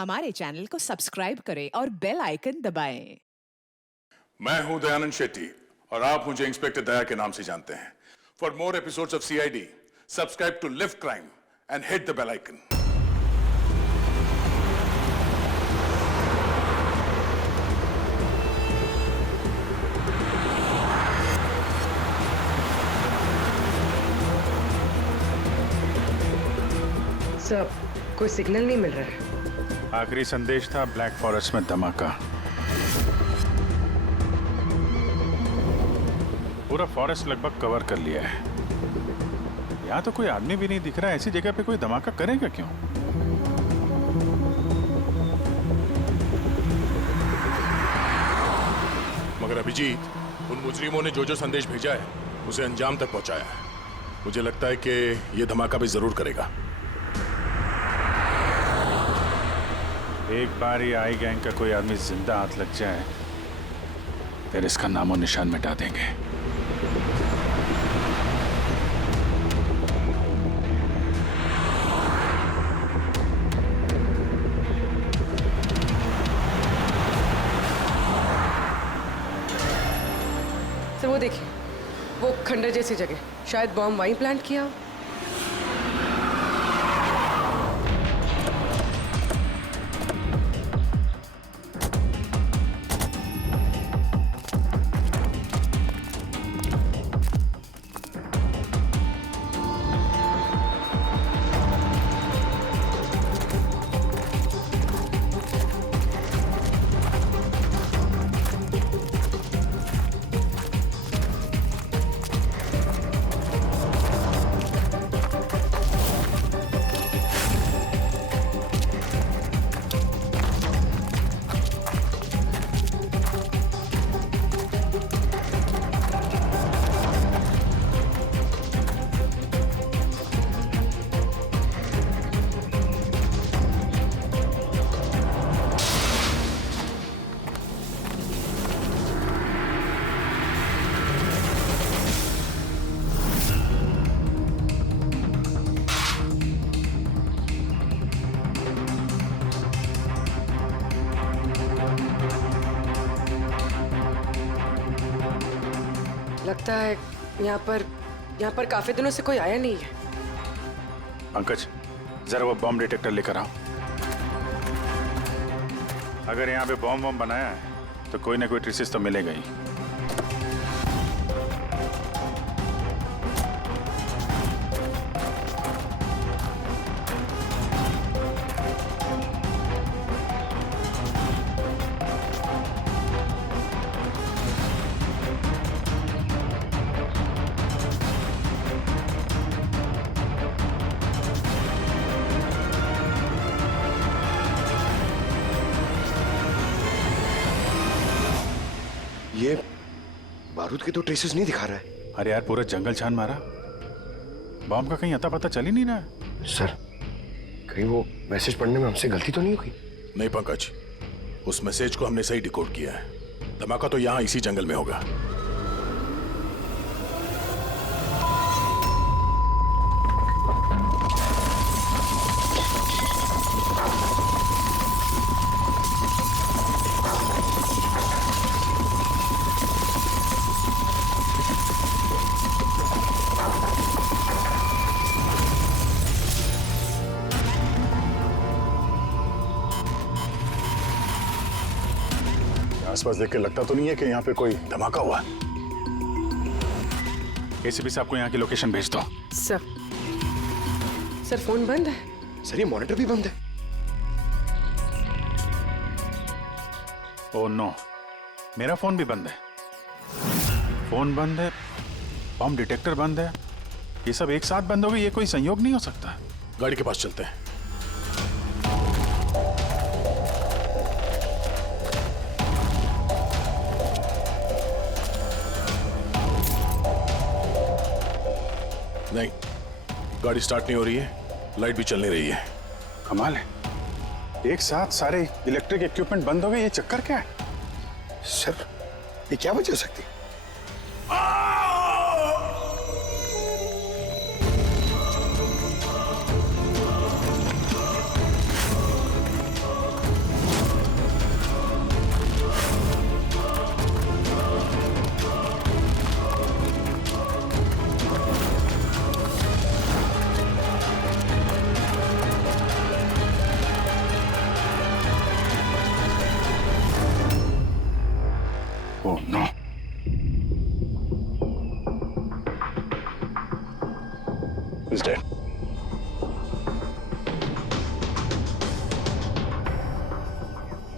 हमारे चैनल को सब्सक्राइब करें और बेल आइकन दबाएं। मैं हूं दयानंद शेट्टी और आप मुझे इंस्पेक्टर दया के नाम से जानते हैं। For more episodes of CID, subscribe to lift crime and hit the bell icon. Sir, कोई सिग्नल नहीं मिल रहा है। आखिरी संदेश था ब्लैक फॉरेस्ट में धमाका। पूरा फॉरेस्ट लगभग कवर कर लिया है। यहाँ तो कोई आदमी भी नहीं दिख रहा है। ऐसी जगह पे कोई धमाका करेगा क्यों? मगर अभिजीत, उन मुजरिमों ने जो जो संदेश भेजा है उसे अंजाम तक पहुंचाया है। मुझे लगता है कि यह धमाका भी जरूर करेगा। एक बार ये आई गैंग का कोई आदमी जिंदा हाथ लग जाए फिर इसका नामो निशान मिटा देंगे। सर, वो देखिए, वो खंडर जैसी जगह, शायद बॉम्ब वहीं प्लांट किया हो। लगता है यहाँ पर काफी दिनों से कोई आया नहीं है। पंकज, जरा वो बॉम्ब डिटेक्टर लेकर आओ। अगर यहाँ पे बॉम्ब बनाया है तो कोई ना कोई ट्रेसेस तो मिलेगा ही। ये बारूद के तो ट्रेसेस नहीं दिखा रहा है। अरे यार, पूरा जंगल छान मारा, बॉम्ब का कहीं अता पता चल ही नहीं रहा है। सर, कहीं वो मैसेज पढ़ने में हमसे गलती तो नहीं हुई? नहीं पंकज, उस मैसेज को हमने सही डिकोड किया है। धमाका तो यहां इसी जंगल में होगा। आसपास देख के लगता तो नहीं है कि यहाँ पे कोई धमाका हुआ। एसीपी साहब को यहाँ की लोकेशन भेज दो। सर, फोन बंद है। सर, ये मॉनिटर भी बंद है। ओह नो, मेरा फोन भी बंद है। फोन बंद है, बॉम्ब डिटेक्टर बंद है, ये सब एक साथ बंद हो गए। ये कोई संयोग नहीं हो सकता। गाड़ी के पास चलते हैं। नहीं, गाड़ी स्टार्ट नहीं हो रही है, लाइट भी चल नहीं रही है। कमाल है, एक साथ सारे इलेक्ट्रिक इक्विपमेंट बंद हो गए। ये चक्कर क्या है? सर, ये क्या वजह हो सकती?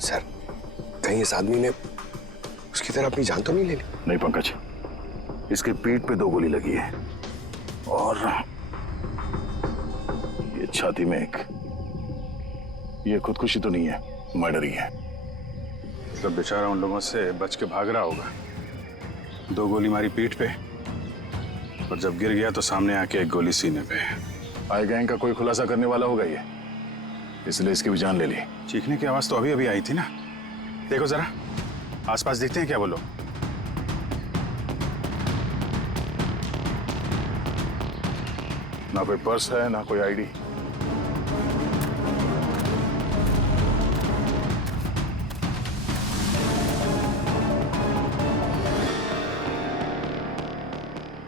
सर, कहीं इस आदमी ने उसकी तरह अपनी जान तो नहीं ले ली? नहीं पंकज, इसके पीठ पे 2 गोली लगी है और ये छाती में एक। ये खुदकुशी तो नहीं है, मर्डर ही है। मतलब बेचारा उन लोगों से बच के भाग रहा होगा। 2 गोली मारी पीठ पे और जब गिर गया तो सामने आके 1 गोली सीने पे। आई गैंग का कोई खुलासा करने वाला होगा ये, इसलिए इसकी भी जान ले ली। चीखने की आवाज तो अभी अभी आई थी ना। देखो जरा आसपास दिखते हैं क्या वो लोग? ना कोई पर्स है ना कोई आईडी।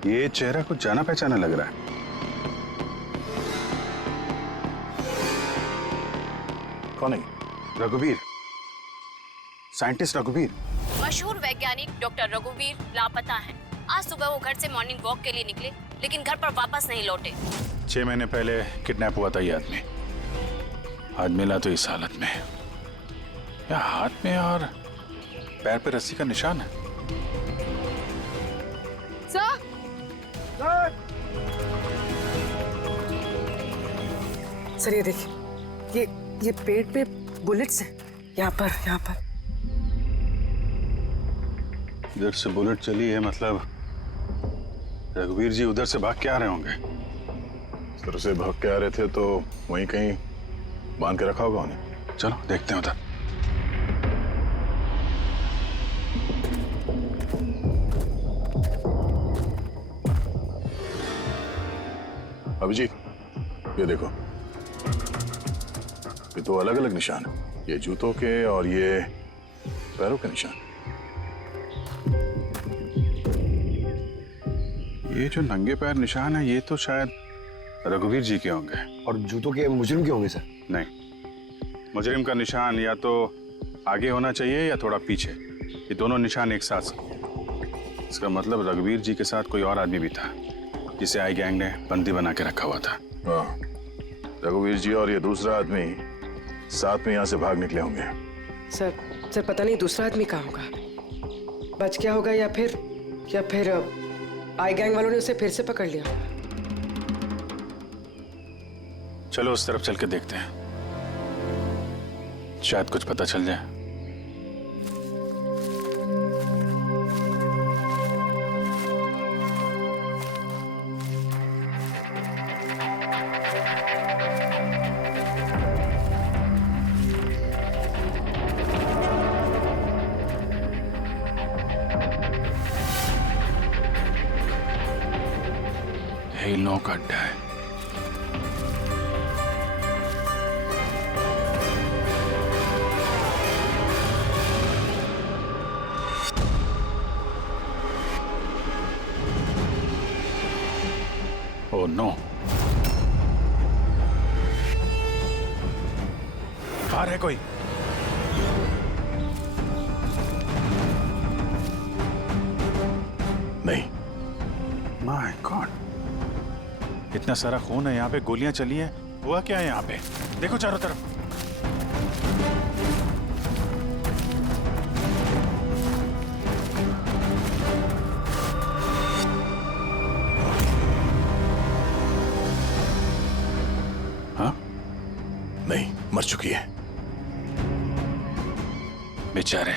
ये चेहरा कुछ जाना पहचाना लग रहा है। कौन है? रघुवीर, साइंटिस्ट रघुवीर। मशहूर वैज्ञानिक डॉक्टर रघुवीर लापता हैं। आज सुबह वो घर से मॉर्निंग वॉक के लिए निकले, लेकिन घर पर वापस नहीं लौटे। 6 महीने पहले किडनैप हुआ था ये आदमी। आज मिला तो इस हालत में। या हाथ में और पैर पे रस्सी का निशान है। सर, सर ये देखिए, ये पेट पे बुलेट्स हैं। यहाँ पर। इधर से बुलेट चली है, मतलब रघुवीर जी उधर से भाग के आ रहे होंगे। सर से भाग के आ रहे थे तो वहीं कहीं बांध के रखा होगा उन्हें। चलो देखते हैं उधर। अभिजीत, ये देखो, ये 2 अलग-अलग निशान है। ये जूतों के और ये पैरों के निशान। ये जो नंगे पैर निशान है ये तो शायद रघुवीर जी के होंगे। और जूतों के मुजरिम के होंगे सर? नहीं, मुजरिम का निशान या तो आगे होना चाहिए या थोड़ा पीछे। ये दोनों निशान एक साथ। इसका मतलब रघुवीर जी के साथ कोई और आदमी भी था जिसे आई गैंग ने बंदी बना के रखा हुआ था। हाँ, रघुवीर जी और ये दूसरा आदमी साथ में यहाँ से भाग निकले होंगे। सर पता नहीं दूसरा आदमी कहाँ होगा, बच गया होगा या फिर आई गैंग वालों ने उसे फिर से पकड़ लिया। चलो उस तरफ चल के देखते हैं, शायद कुछ पता चल जाए। इन लोगों का अड्डा है। ओह नो, बाहर है कोई। नहीं। माय गॉड, इतना सारा खून है यहाँ पे, गोलियां चली हैं। हुआ क्या है यहाँ पे? देखो चारों तरफ। हाँ, नहीं, मर चुकी है। बेचारे,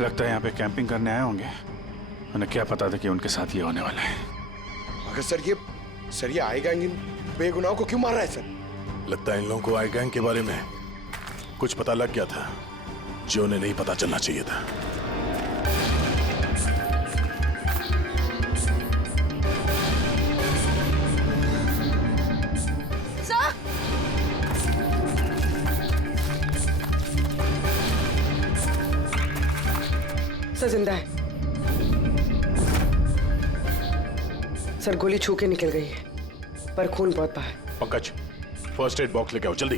लगता है यहाँ पे कैंपिंग करने आए होंगे। उन्हें क्या पता था कि उनके साथ ये होने वाला है। मगर सर ये आई गैंग इन बेगुनाहों को क्यों मार रहा है सर? लगता है इन लोगों को आई गैंग के बारे में कुछ पता लग गया था जो उन्हें नहीं पता चलना चाहिए था। सर जिंदा है। सर गोली छू के निकल गई है, पर खून बहुत बहा है। पंकज, फर्स्ट एड बॉक्स लेके आओ जल्दी।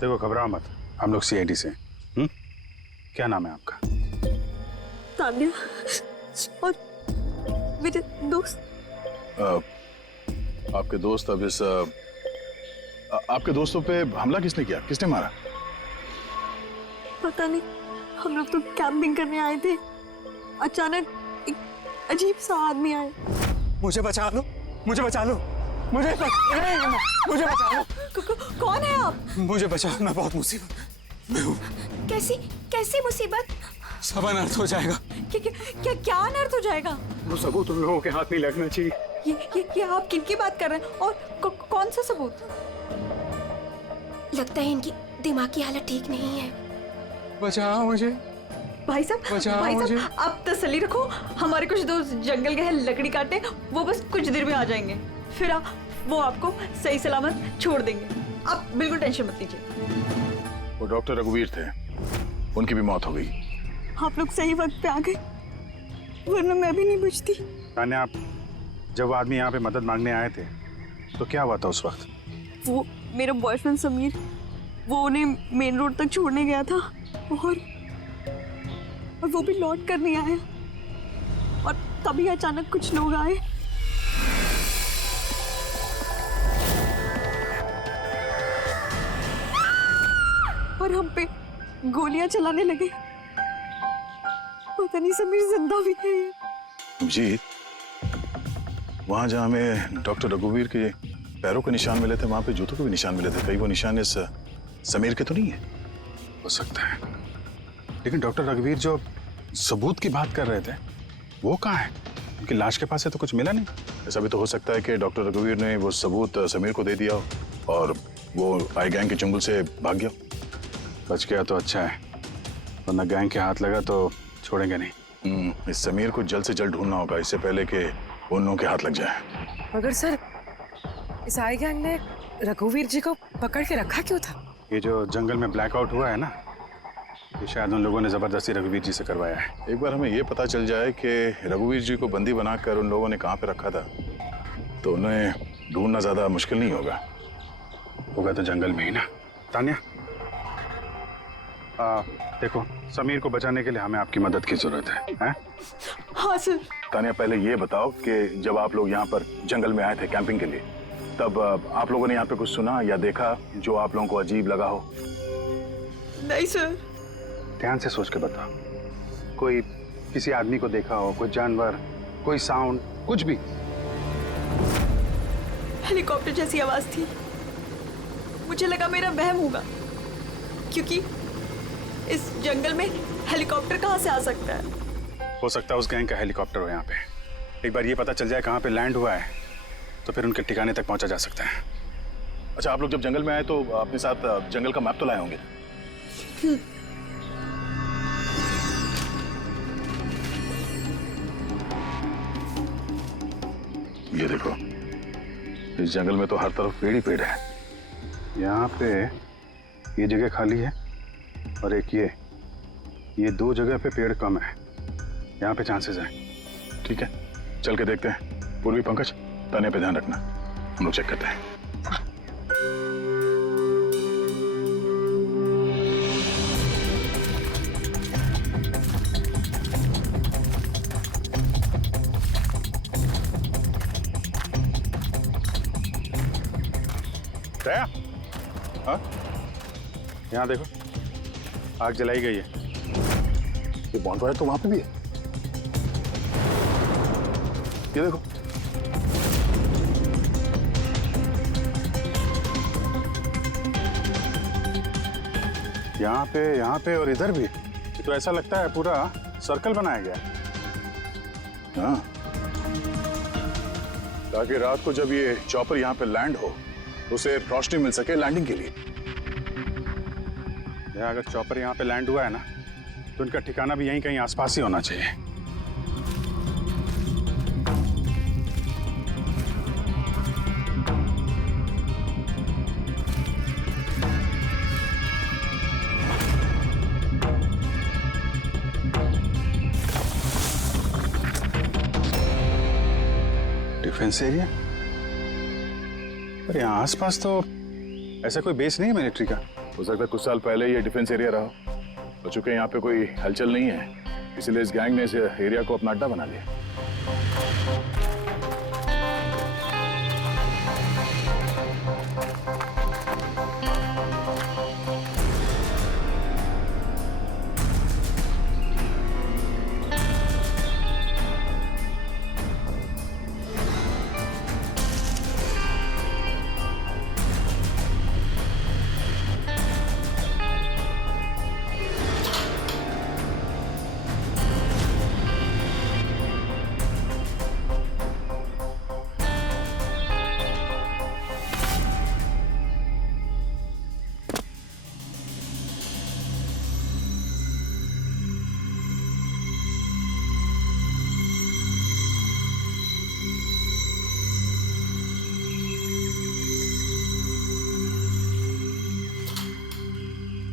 देखो घबराओ मत, हम लोग सीआईडी से। क्या नाम है आपका? तान्या और मेरे दोस्त। आपके दोस्त अब इस आपके दोस्तों पे हमला किसने किया, किसने मारा? पता नहीं, हम लोग तो कैंपिंग करने आए थे, अचानक एक अजीब सा आदमी आया। मुझे बचा लो, मुझे बचा लो, मुझे बचा लो। कौन है आप? मुझे बचाओ, मैं बहुत मुसीबत में हूँ। कैसी कैसी मुसीबत? सब अनर्थ हो जाएगा। क्या अनर्थ हो जाएगा? वो सबूत उन लोगों के हाथ नहीं लगना चाहिए। ये आप किनकी बात कर रहे हैं और कौन सा सबूत? लगता है इनकी दिमाग की हालत ठीक नहीं है। बचाओ मुझे। भाई साहब आप तसल्ली रखो, हमारे कुछ दोस्त जंगल गए हैं लकड़ी काटने, वो बस कुछ देर में आ जाएंगे, फिर वो आपको सही सलामत छोड़ देंगे, आप बिल्कुल टेंशन मत लीजिए। वो डॉक्टर रघुवीर थे, उनकी भी मौत हो गई। आप लोग सही वक्त पे आ गए, वरना मैं भी नहीं बचती। तान्या, आप जब आदमी यहाँ पे मदद मांगने आए थे तो क्या हुआ था उस वक्त? वो मेरा बॉयफ्रेंड समीर, वो उन्हें मेन रोड तक छोड़ने गया था और वो भी लौट कर नहीं आया, और तभी अचानक कुछ लोग आए। और हम पे गोलियां चलाने लगे। पता नहीं समीर जिंदा भी है। जी, वहां जहां हमें डॉक्टर रघुवीर के पैरों के निशान मिले थे, वहां पे जूतों के भी निशान मिले थे। कहीं वो निशान इस समीर के तो नहीं है? हो सकता है, लेकिन डॉक्टर रघुवीर जो सबूत की बात कर रहे थे वो कहाँ है? उनकी लाश के पास से तो कुछ मिला नहीं। ऐसा भी तो हो सकता है कि डॉक्टर रघुवीर ने वो सबूत समीर को दे दिया हो और वो आई गैंग के चंगुल से भाग गया। बच गया तो अच्छा है, वरना गैंग के हाथ लगा तो छोड़ेंगे नहीं। इस समीर को जल्द से जल्द ढूंढना होगा, इससे पहले कि उन लोगों के हाथ लग जाए। मगर सर, इस आई गैंग ने रघुवीर जी को पकड़ के रखा क्यों था? ये जो जंगल में ब्लैकआउट हुआ है ना, ये शायद उन लोगों ने जबरदस्ती रघुवीर जी से करवाया है। एक बार हमें ये पता चल जाए कि रघुवीर जी को बंदी बनाकर उन लोगों ने कहाँ पे रखा था, तो उन्हें ढूंढना ज्यादा मुश्किल नहीं होगा। होगा तो जंगल में ही ना। तान्या, देखो, समीर को बचाने के लिए हमें आपकी मदद की जरूरत है? हाँ सर। तान्या, पहले ये बताओ कि जब आप लोग यहाँ पर जंगल में आए थे कैंपिंग के लिए, तब आप लोगों ने यहाँ पे कुछ सुना या देखा जो आप लोगों को अजीब लगा हो? नहीं सर। ध्यान से सोच के बताओ। कोई किसी आदमी को देखा हो, कोई जानवर, कोई साउंड, कुछ भी? हेलीकॉप्टर जैसी आवाज थी, मुझे लगा मेरा वहम होगा, क्योंकि इस जंगल में हेलीकॉप्टर कहाँ से आ सकता है? हो सकता है उस गैंग का हेलीकॉप्टर हो यहाँ पे। एक बार ये पता चल जाए कहाँ पे लैंड हुआ है तो फिर उनके ठिकाने तक पहुंचा जा सकता है। अच्छा, आप लोग जब जंगल में आए तो अपने साथ जंगल का मैप तो लाए होंगे? ये देखो, इस जंगल में तो हर तरफ पेड़ ही पेड़ है। यहाँ पे ये जगह खाली है और एक ये दो जगह पे पेड़ कम है, यहाँ पे चांसेस हैं। ठीक है, चल के देखते हैं। पूर्वी, पंकज, तान्या पे ध्यान रखना, हम लोग चेक करते हैं। दया, हाँ, यहाँ देखो, आग जलाई गई है। ये बॉनफायर तो वहां पे भी है, ये देखो। यहाँ पे और इधर भी। ये तो ऐसा लगता है पूरा सर्कल बनाया गया है। हाँ, ताकि रात को जब ये चॉपर यहाँ पे लैंड हो उसे रोशनी मिल सके लैंडिंग के लिए। अगर चॉपर यहाँ पे लैंड हुआ है ना, तो उनका ठिकाना भी यहीं कहीं आसपास ही होना चाहिए। Defence area? पर यहाँ आसपास तो ऐसा कोई बेस नहीं है मिलिट्री का। हो सकता है कुछ साल पहले ये डिफेंस एरिया रहा, और चूंकि यहाँ पे कोई हलचल नहीं है, इसलिए इस गैंग ने इस एरिया को अपना अड्डा बना लिया।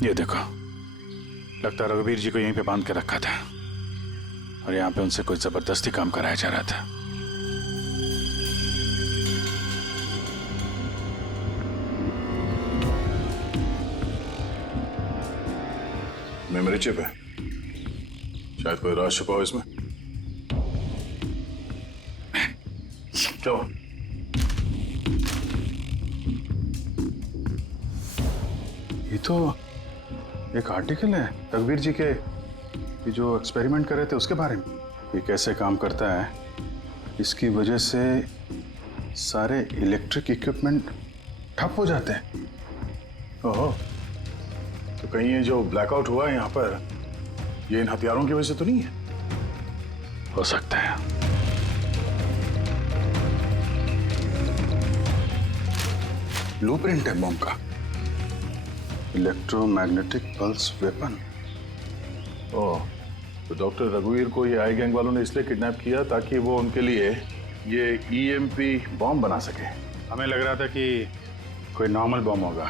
ये देखो, लगता है रघुवीर जी को यहीं पे बांध के रखा था और यहाँ पे उनसे कोई जबरदस्ती काम कराया जा रहा था। मेमोरी चिप है, शायद कोई राज छुपा हो इसमें। चलो ये तो एक आर्टिकल है रघुवीर जी के, ये जो एक्सपेरिमेंट कर रहे थे उसके बारे में। ये कैसे काम करता है, इसकी वजह से सारे इलेक्ट्रिक इक्विपमेंट ठप हो जाते हैं। ओहो, तो कहीं ये जो ब्लैकआउट हुआ है यहाँ पर, ये इन हथियारों की वजह से तो नहीं है? हो सकता है। ब्लूप्रिंट है बॉम्ब का, इलेक्ट्रोमैग्नेटिक पल्स वेपन। ओह, तो डॉक्टर रघुवीर को ये आई गैंग वालों ने इसलिए किडनैप किया ताकि वो उनके लिए ये ईएमपी बॉम्ब बना सके। हमें लग रहा था कि कोई नॉर्मल बॉम्ब होगा,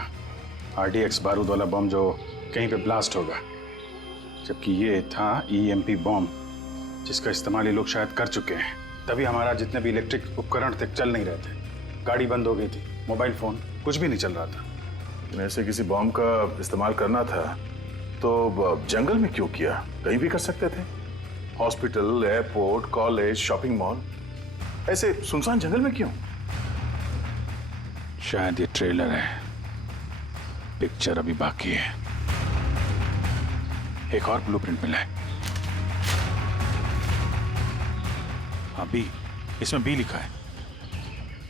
आरडीएक्स बारूद वाला बॉम्ब जो कहीं पे ब्लास्ट होगा, जबकि ये था ईएमपी बॉम्ब जिसका इस्तेमाल ये लोग शायद कर चुके हैं। तभी हमारा जितने भी इलेक्ट्रिक उपकरण थे चल नहीं रहे थे, गाड़ी बंद हो गई थी, मोबाइल फोन कुछ भी नहीं चल रहा था। लेकिन ऐसे किसी बॉम्ब का इस्तेमाल करना था तो जंगल में क्यों किया? कहीं भी कर सकते थे, hospital, airport, college, shopping mall, ऐसे सुनसान जंगल में क्यों? शायद ये ट्रेलर है, पिक्चर अभी बाकी है। एक और ब्लूप्रिंट मिला है, हाँ बी, इसमें बी लिखा है,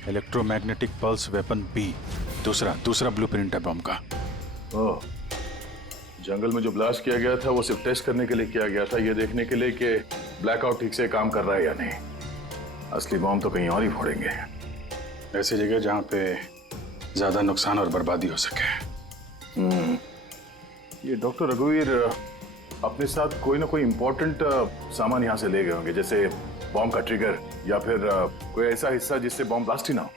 इलेक्ट्रोमैग्नेटिक पल्स वेपन बी। दूसरा ब्लूप्रिंट है बम का। ओह, जंगल में जो ब्लास्ट किया गया था वो सिर्फ टेस्ट करने के लिए किया गया था, ये देखने के लिए कि ब्लैकआउट ठीक से काम कर रहा है या नहीं। असली बॉम्ब तो कहीं और ही फोड़ेंगे, ऐसी जगह जहां पे ज्यादा नुकसान और बर्बादी हो सके। ये डॉक्टर रघुवीर अपने साथ कोई ना कोई इंपॉर्टेंट सामान यहाँ से ले गए होंगे, जैसे बॉम्ब का ट्रिगर या फिर कोई ऐसा हिस्सा जिससे बॉम्ब ब्लास्ट ही ना हो।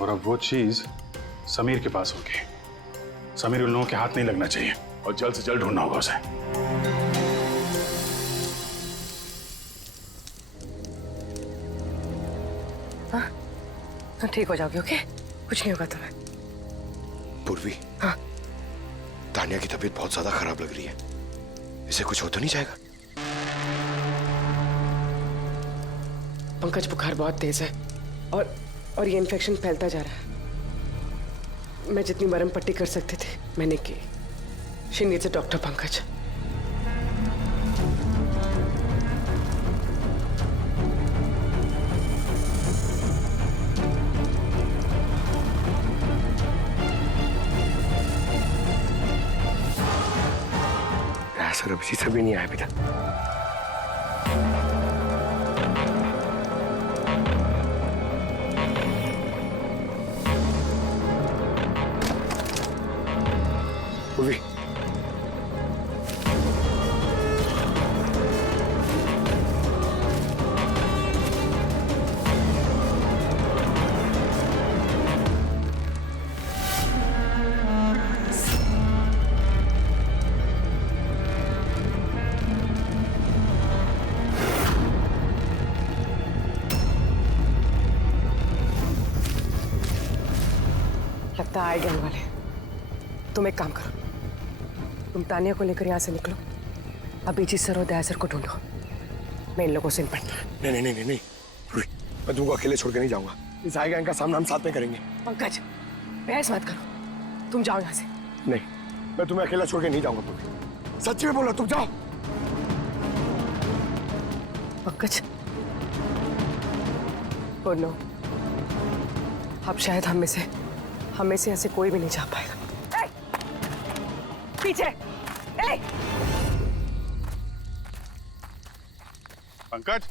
और अब वो चीज समीर के पास होगी। समीर उन लोगों के हाथ नहीं लगना चाहिए और जल्द से जल्द ढूंढना होगा उसे। हाँ, ठीक हो जाओगे, ओके? कुछ नहीं होगा तुम्हें। पूर्वी, हाँ, तानिया की तबीयत बहुत ज्यादा खराब लग रही है, इसे कुछ हो तो नहीं जाएगा? पंकज, बुखार बहुत तेज है और ये इन्फेक्शन फैलता जा रहा है। मैं जितनी मरहम पट्टी कर सकती थी मैंने की। She needs a doctor Pankaj. Sir अभी से भी नहीं आया बेटा। पूर्वी, लगता है आई गैंग वाले। तुम एक काम करो, तुम तानिया को लेकर यहाँ से निकलो, अभिजीत सर और दया सर को ढूंढो। मैं इन लोगों से निपटता। नहीं नहीं नहीं नहीं, मैं तुमको अकेले छोड़ के नहीं जाऊंगा। इस आई गैंग का सामना हम साथ में करेंगे। पंकज, बहस मत करो, तुम जाओ यहाँ से। नहीं, मैं तुम्हें अकेला छोड़ के नहीं जाऊंगा पूर्वी। सच्ची में बोलो, तुम जाओ। पंकज, ओ नो, अब शायद हम में से ऐसे कोई भी नहीं जा पाएगा। पीछे! पंकज,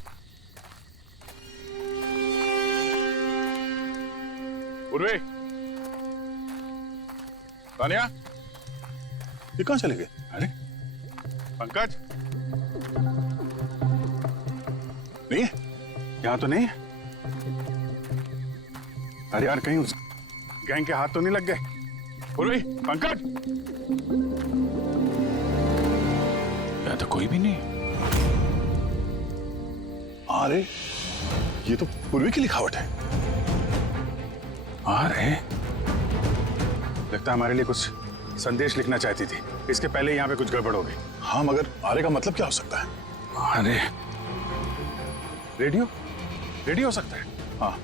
पूर्वी, तानिया, ये कहाँ चले गए? अरे पंकज, नहीं है यहाँ तो नहीं है। अरे यार, कहीं उस गैंग के हाथ तो नहीं लग गए? पूर्वी, पंकज, यहाँ तो कोई भी नहीं। अरे ये तो पूर्वी की लिखावट है। अरे लगता है हमारे लिए कुछ संदेश लिखना चाहती थी। इसके पहले यहाँ पे कुछ गड़बड़ हो गई। हाँ, मगर आरे का मतलब क्या हो सकता है? अरे रेडियो, रेडियो हो सकता है। हाँ,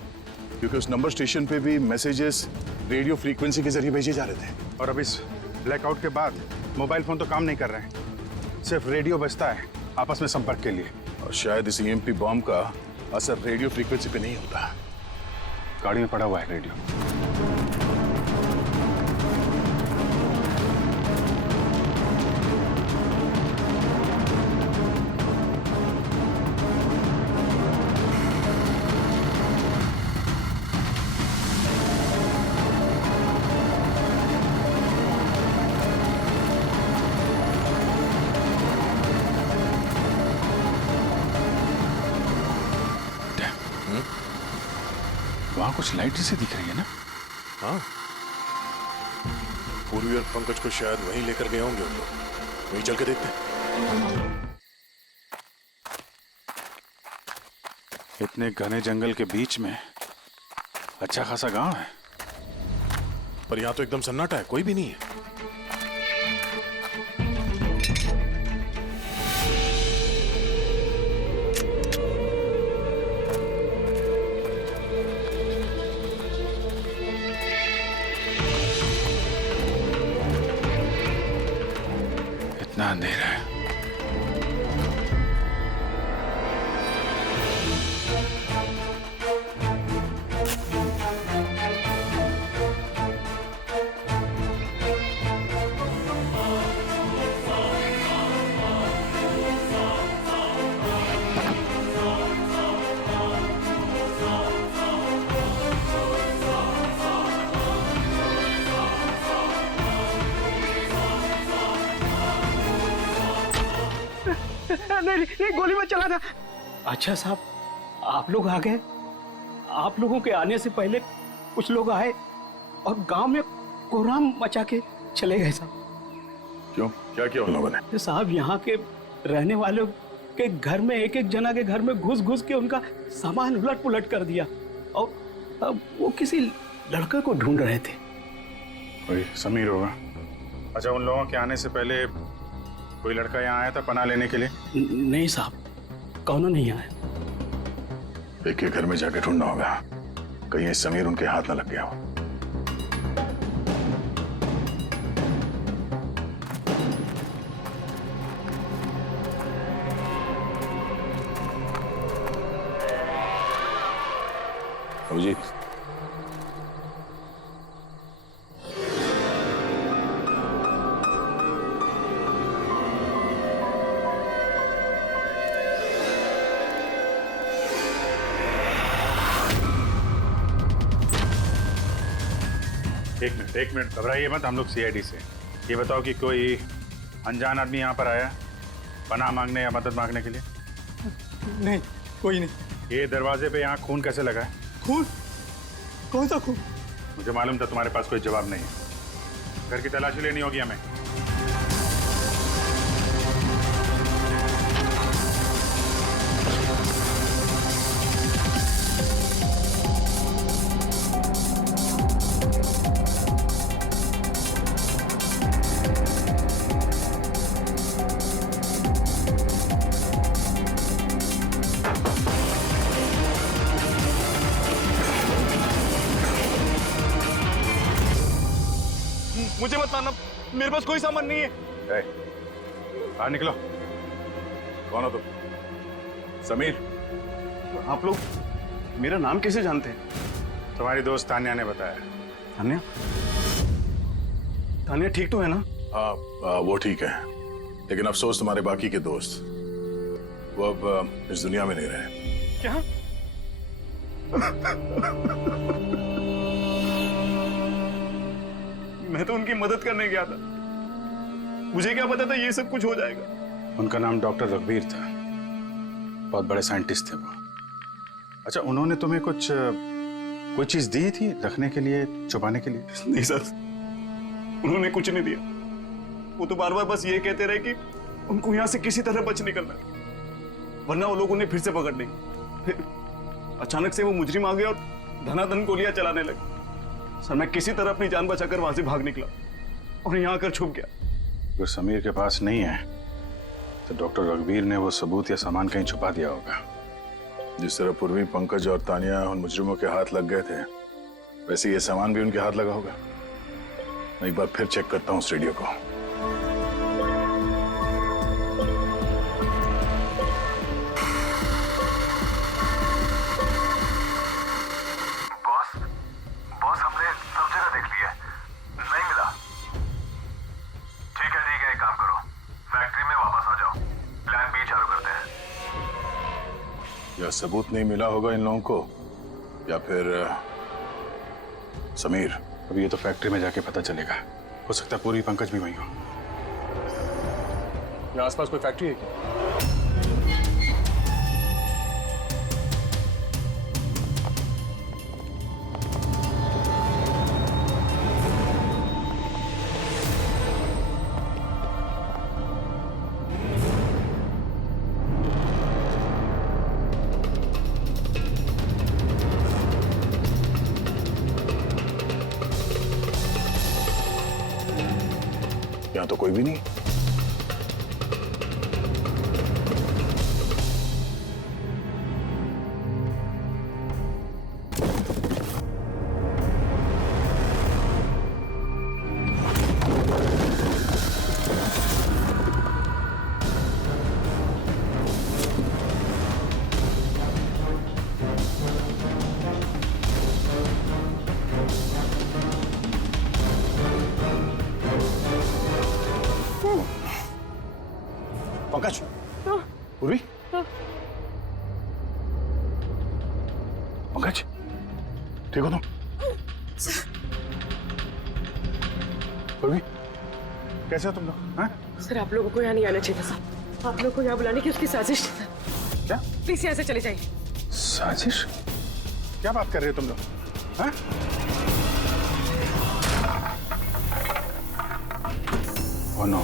क्योंकि उस नंबर स्टेशन पे भी मैसेजेस रेडियो फ्रीक्वेंसी के जरिए भेजे जा रहे थे। और अब इस ब्लैकआउट के बाद मोबाइल फोन तो काम नहीं कर रहे हैं, सिर्फ रेडियो बजता है आपस में संपर्क के लिए। और शायद इस ईएमपी बॉम्ब का असर रेडियो फ्रीक्वेंसी पे नहीं होता। गाड़ी में पड़ा हुआ है रेडियो। वहां कुछ लाइट जैसे दिख रही है ना? हाँ, पूर्वी और पंकज को शायद वहीं लेकर गए होंगे उन लोग। वहीं चल के देखते हैं। इतने घने जंगल के बीच में अच्छा खासा गांव है, पर यहाँ तो एकदम सन्नाटा है, कोई भी नहीं है। इतना अंधेरा है। नहीं, गोली मत चलाना। अच्छा साहब, आप लोग आ गए। आप लोगों के आने से पहले कुछ लोग आए और गांव में कोहराम मचा के चले गए साहब। क्यों, क्या किया उन लोगों ने? साहब, यहाँ के रहने वालों के घर में एक एक जना के घर में घुस घुस के उनका सामान उलट पुलट कर दिया। और अब वो किसी लड़के को ढूंढ रहे थे। कोई समीर होगा। अच्छा, उन लोगों के आने से पहले कोई लड़का यहाँ आया था पनाह लेने के लिए? नहीं साहब, कौन नहीं आया। एक के घर में जाके ढूंढना होगा, कहीं ये समीर उनके हाथ न लग गया हो। जी, एक मिनट घबराइए मत, हम लोग सीआईडी से। ये बताओ कि कोई अनजान आदमी यहाँ पर आया पनाह मांगने या मदद मांगने के लिए? नहीं, कोई नहीं। ये दरवाजे पे यहाँ खून कैसे लगा है? खून? कौन सा खून? मुझे मालूम था तुम्हारे पास कोई जवाब नहीं है। घर की तलाशी लेनी होगी हमें। मुझे मत मारना, मेरे पास कोई सामान नहीं है। बाहर निकलो। कौन हो तुम? समीर? आप लोग मेरा नाम कैसे जानते हैं? तुम्हारी दोस्त तान्या ने बताया। तान्या? तान्या ठीक तो है ना? हाँ, वो ठीक है, लेकिन अफसोस तुम्हारे बाकी के दोस्त वो अब इस दुनिया में नहीं रहे। क्या? मैं तो उनकी मदद करने गया था, मुझे क्या पता था ये सब कुछ हो जाएगा। उनका नाम डॉक्टर रघुवीर था, बहुत बड़े साइंटिस्ट थे वो। अच्छा, उन्होंने तुम्हें कोई चीज दी थी रखने के लिए, छुपाने के लिए? नहीं सर, उन्होंने कुछ नहीं दिया। वो तो बार बार बस ये कहते रहे कि उनको यहाँ से किसी तरह बच निकलना है, वरना वो लोग उन्हें फिर से पकड़ लेंगे। फिर अचानक से वो मुजरिम आ गए और धनाधन गोलियां चलाने लगे। सर मैं किसी तरह अपनी जान बचाकर वहां से भाग निकला और यहाँ आकर छुप गया। अगर समीर के पास नहीं है तो डॉक्टर रघुवीर ने वो सबूत या सामान कहीं छुपा दिया होगा। जिस तरह पूर्वी, पंकज और तानिया उन मुजरिमों के हाथ लग गए थे, वैसे ये सामान भी उनके हाथ लगा होगा। मैं एक बार फिर चेक करता हूँ उस रेडियो को। बॉस हमने सब जगह देख लिया है, नहीं मिला। ठीक है एक काम करो, फैक्ट्री में वापस आ जाओ, प्लान बी चालू करते हैं। या सबूत नहीं मिला होगा इन लोगों को, या फिर समीर। अभी ये तो फैक्ट्री में जाके पता चलेगा। हो सकता है पूरी पंकज भी वहीं हो। यहाँ आसपास कोई फैक्ट्री है क्या? यहाँ तो कोई भी नहीं। पंकज, पूर्वी, पंकज, ठीक हो तुम? पूर्वी, कैसे हो तुम लोग? हाँ? सर आप लोगों को यहाँ नहीं आना चाहिए था। आप लोगों को यहाँ बुलाने की उसकी साजिश थी। क्या प्लीज यहाँ से चले जाइए। साजिश? क्या बात कर रहे हो तुम लोग? हाँ? Oh no.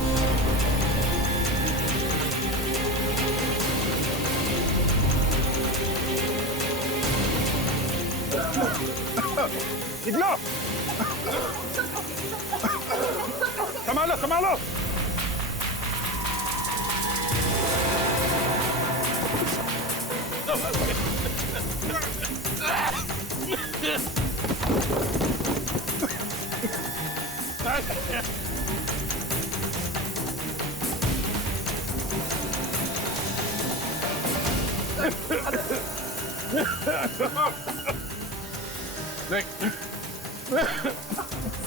निकलो! संभालो, संभालो!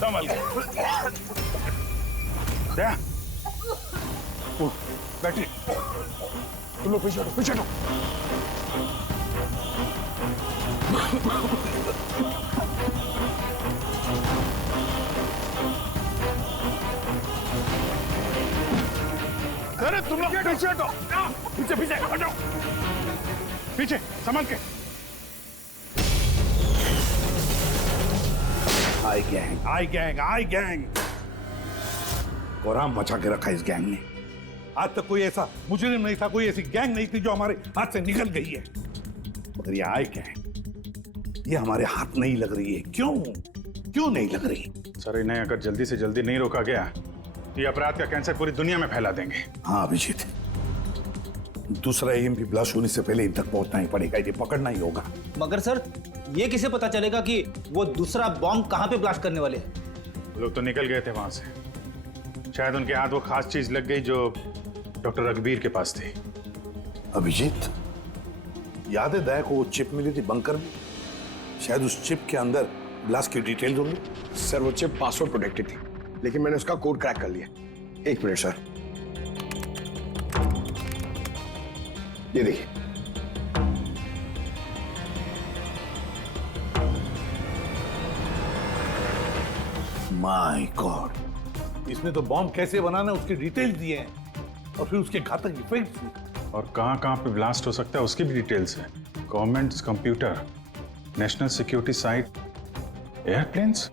संभल क्या? वो बैठी, तुम लोग पीछे हटो, पीछे हटो। अरे तुम लोग पीछे हटो, पीछे पीछे हटो, पीछे संभाल के। आई गैंग कोराम मचा के रखा इस गैंग ने। आज तक कोई ऐसा मुजरिम नहीं था, कोई ऐसी गैंग नहीं थी जो हमारे हाथ से निकल गई है। मगर ये आई गैंग, ये हमारे हाथ नहीं लग रही है। क्यों नहीं लग रही? सर इन्हें अगर जल्दी से जल्दी नहीं रोका गया तो ये अपराध का कैंसर पूरी दुनिया में फैला देंगे। हाँ अभिजीत, दूसरा EMP ब्लास्ट होने से पहले इन तक पहुंचना ही पड़ेगा, इन्हें पकड़ना ही होगा। मगर सर ये किसे पता चलेगा कि वो दूसरा बॉम्ब कहां पे ब्लास्ट करने वाले हैं? वो लोग तो निकल गए थे वहां से, शायद उनके हाथ वो खास चीज लग गई जो डॉक्टर रघुवीर के पास थी। अभिजीत, याद है दया को वो चिप मिली थी बंकर में? शायद उस चिप के अंदर ब्लास्ट की डिटेल्स होंगी। सर वो चिप पासवर्ड प्रोटेक्टेड थी, लेकिन मैंने उसका कोड क्रैक कर लिया। एक मिनट सर, ये देखिए। माय गॉड, इसने तो बॉम्ब कैसे बनाना है उसकी डिटेल्स दिए हैं और फिर उसके घातक इफेक्ट्स भी। और कहां पे ब्लास्ट हो सकता है उसकी भी डिटेल्स है। Government computer, national security site, airplanes.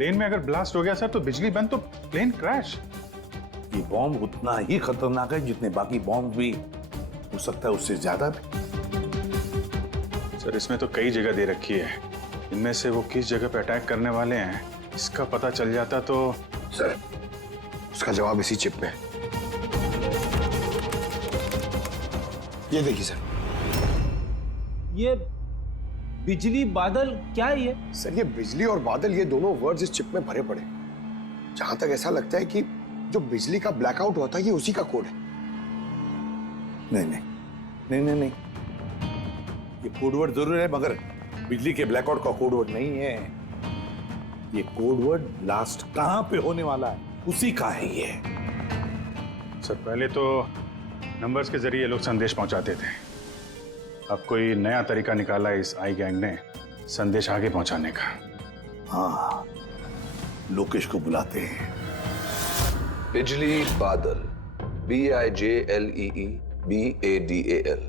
Plane में अगर ब्लास्ट हो गया सर तो बिजली बंद तो प्लेन क्रैश। ये बॉम्ब उतना ही खतरनाक है जितने बाकी बॉम्ब भी हो सकता है, उससे ज्यादा भी। सर इसमें तो कई जगह दे रखी है, इनमें से वो किस जगह पे अटैक करने वाले हैं इसका पता चल जाता तो। सर उसका जवाब इसी चिप में है। ये देखिए सर, ये बिजली बादल क्या है ये? सर ये बिजली और बादल, ये दोनों वर्ड्स इस चिप में भरे पड़े। जहां तक ऐसा लगता है कि जो बिजली का ब्लैकआउट होता है ये उसी का कोड है। नहीं नहीं नहीं नहीं नहीं, ये कोडवर्ड जरूर है मगर बिजली के ब्लैकआउट का कोडवर्ड नहीं है। ये कोडवर्ड ब्लास्ट कहां पे होने वाला है उसी का है ये। सर पहले तो नंबर्स के जरिए लोग संदेश पहुंचाते थे, अब कोई नया तरीका निकाला है इस आई गैंग ने संदेश आगे पहुंचाने का। हाँ, लोकेश को बुलाते हैं। बिजली बादल, BIJLEEBADAL।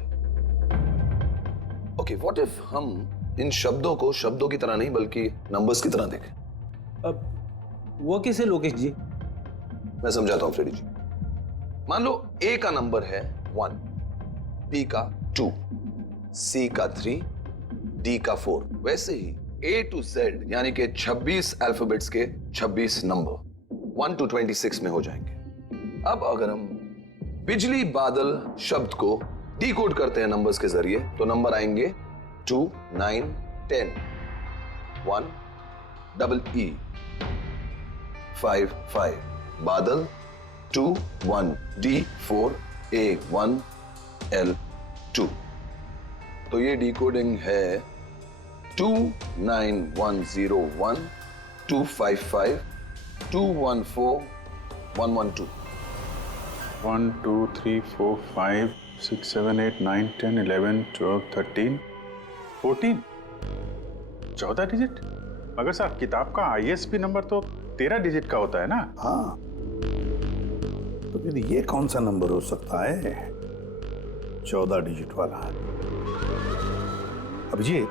ओके, व्हाट इफ हम इन शब्दों को शब्दों की तरह नहीं बल्कि नंबर्स की तरह देखें? अब वो कैसे लोकेश जी? मैं समझाता हूं फ्रेडी जी। मान लो A का नंबर है 1, B का 2, C का 3, D का 4। वैसे ही A to Z यानी कि 26 अल्फाबेट्स के 26 नंबर 1 to 26 में हो जाएंगे। अब अगर हम बिजली बादल शब्द को डिकोड करते हैं नंबर्स के जरिए तो नंबर आएंगे 2, 9, 10, 1, EE, 5, 5, बादल 2, 1, D, 4, A, 1, L, 2। तो ये डिकोडिंग है 29101 255 214 112। 1 2 3 4 5 6 7 8 9 10 11 12 13 14 14 डिजिट। मगर साहब किताब का ISB नंबर तो 13 डिजिट का होता है ना? हाँ, तो फिर ये कौन सा नंबर हो सकता है 14 डिजिट वाला? अभिजीत,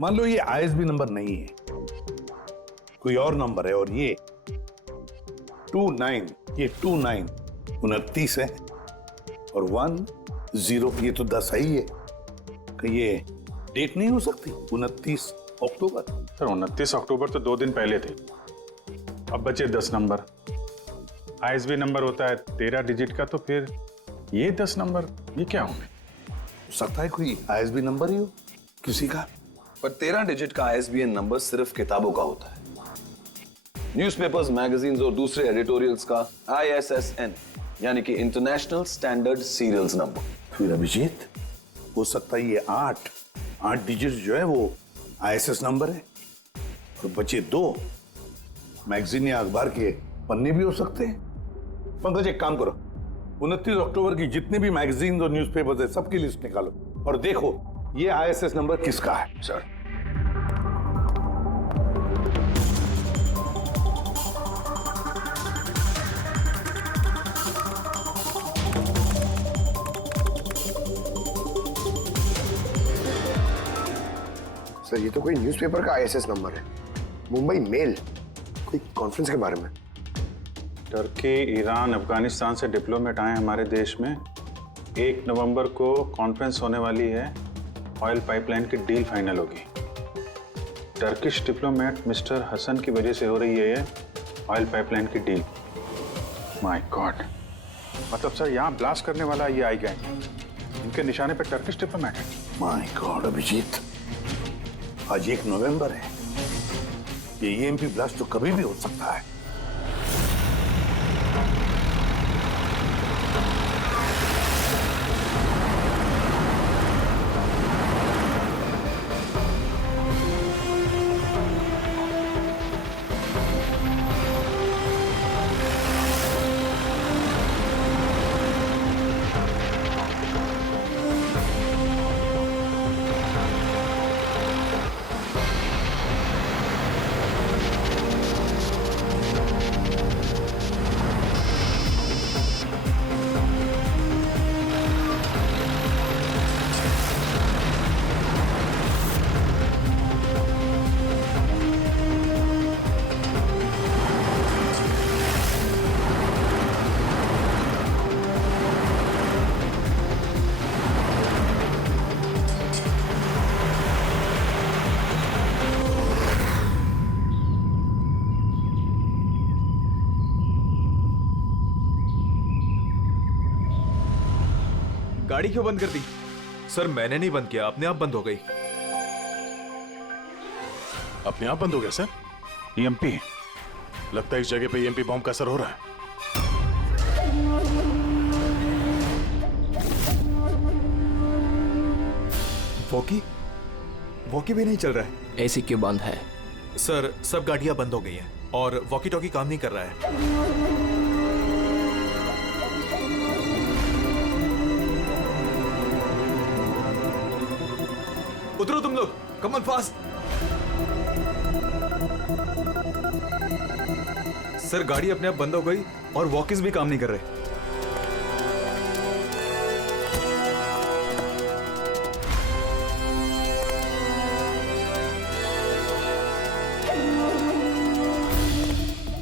मान लो ये ISB नंबर नहीं है, कोई और नंबर है और ये 29, ये 29 29 है और 10 ये तो 10 है ही है। कि ये डेट नहीं हो सकती 29 अक्टूबर? सर 29 अक्टूबर तो 2 दिन पहले थे, अब बचे 10 नंबर। ISB नंबर होता है 13 डिजिट का, तो फिर ये 10 नंबर ये क्या होंगे? हो सकता है कोई ISB नंबर ही हो किसी का। पर 13 डिजिट का ISBN नंबर सिर्फ किताबों का होता है। न्यूज़पेपर्स, मैगजीन्स और दूसरे एडिटोरियल्स का ISSN यानी कि इंटरनेशनल स्टैंडर्ड सीरियल्स नंबर। फिर अभिजीत हो सकता है ये 8 डिजिट जो है वो ISS नंबर है और बचे 2 मैगजीन या अखबार के पन्ने भी हो सकते हैं। पंकज एक काम करो, 29 अक्टूबर की जितने भी मैगजीन और न्यूज़पेपर्स है सबकी लिस्ट निकालो और देखो ये ISS नंबर किसका है। सर सर ये तो कोई न्यूज़पेपर का ISS नंबर है। मुंबई मेल, कोई कॉन्फ्रेंस के बारे में। टर्की, ईरान, अफगानिस्तान से डिप्लोमेट आए हमारे देश में। 1 नवंबर को कॉन्फ्रेंस होने वाली है, ऑयल पाइपलाइन की डील फाइनल होगी। टर्किश डिप्लोमेट मिस्टर हसन की वजह से हो रही है ये ऑयल पाइपलाइन की डील। माय गॉड, मतलब सर यहाँ ब्लास्ट करने वाला ये आई गैंग, इनके निशाने पे टर्किश डिप्लोमेट है। माय गॉड अभिजीत, आज 1 नवंबर है, ये EMP ब्लास्ट तो कभी भी हो सकता है। गाड़ी क्यों बंद कर दी? सर मैंने नहीं बंद किया, अपने आप बंद हो गई। अपने आप बंद हो गया सर? ईएमपी। लगता है इस जगह पे ईएमपी बॉम्ब का असर हो रहा है। वॉकी भी नहीं चल रहा है। एसी क्यों बंद है? सर सब गाड़ियां बंद हो गई हैं और वॉकी टॉकी काम नहीं कर रहा है। उतरो तुम लोग, कम ऑन फास्ट। सर गाड़ी अपने आप बंद हो गई और वॉकीज भी काम नहीं कर रहे।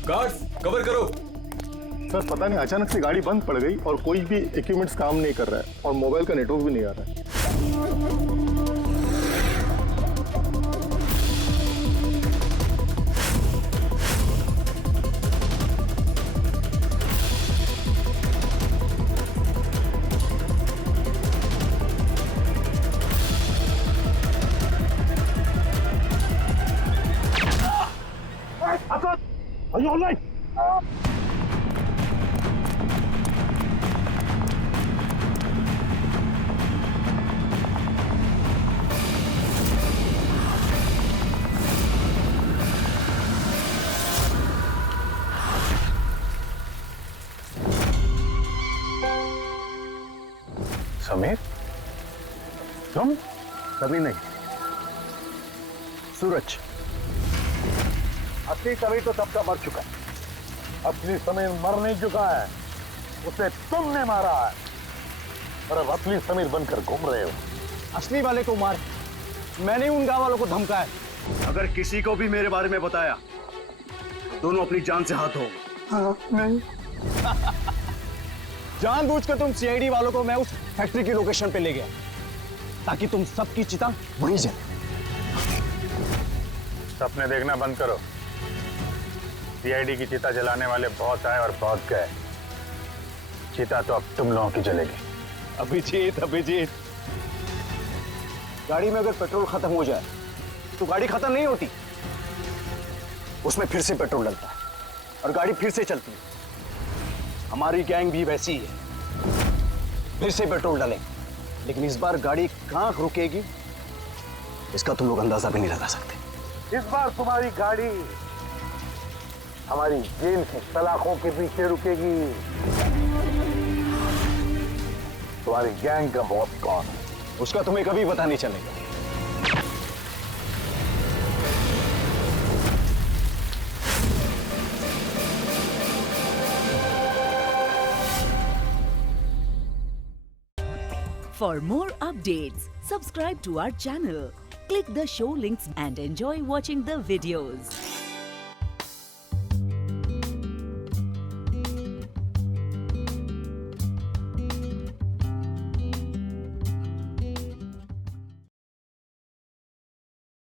गार्ड्स कवर करो। सर पता नहीं अचानक से गाड़ी बंद पड़ गई और कोई भी इक्विपमेंट्स काम नहीं कर रहा है और मोबाइल का नेटवर्क भी नहीं आ रहा है। Are you all right? Sameer, तुम? समीर नहीं, सूरज। असली समीर तो सबका मर चुका है। असली समीर मर नहीं चुका है, उसे तुमने मारा है और अब असली समीर बनकर घूम रहे हो। असली वाले को मार, मैंने उन गांव वालों को धमकाया। अगर किसी को भी मेरे बारे में बताया दोनों अपनी जान से हाथ धो। नहीं। जानबूझकर तुम सीआईडी वालों को मैं उस फैक्ट्री की लोकेशन पे ले गया ताकि तुम सबकी चिता वहीं जले। सपने देखना बंद करो। सीआईडी की चिता जलाने वाले बहुत आए और बहुत गए। चिता तो अब तुम लोगों की जलेगी। अभिजीत, गाड़ी में अगर पेट्रोल खत्म हो जाए तो गाड़ी खत्म नहीं होती, उसमें फिर से पेट्रोल डलता है और गाड़ी फिर से चलती है। हमारी गैंग भी वैसी ही है, फिर से पेट्रोल डालेंगे, लेकिन इस बार गाड़ी कहां रुकेगी इसका तुम लोग अंदाजा भी नहीं लगा सकते। इस बार तुम्हारी गाड़ी हमारी जेल की सलाखों के पीछे रुकेगी। तुम्हारी गैंग का बॉस कौन है उसका तुम्हें कभी पता नहीं चलेगा। For more updates, subscribe to our channel, click the show links and enjoy watching the videos.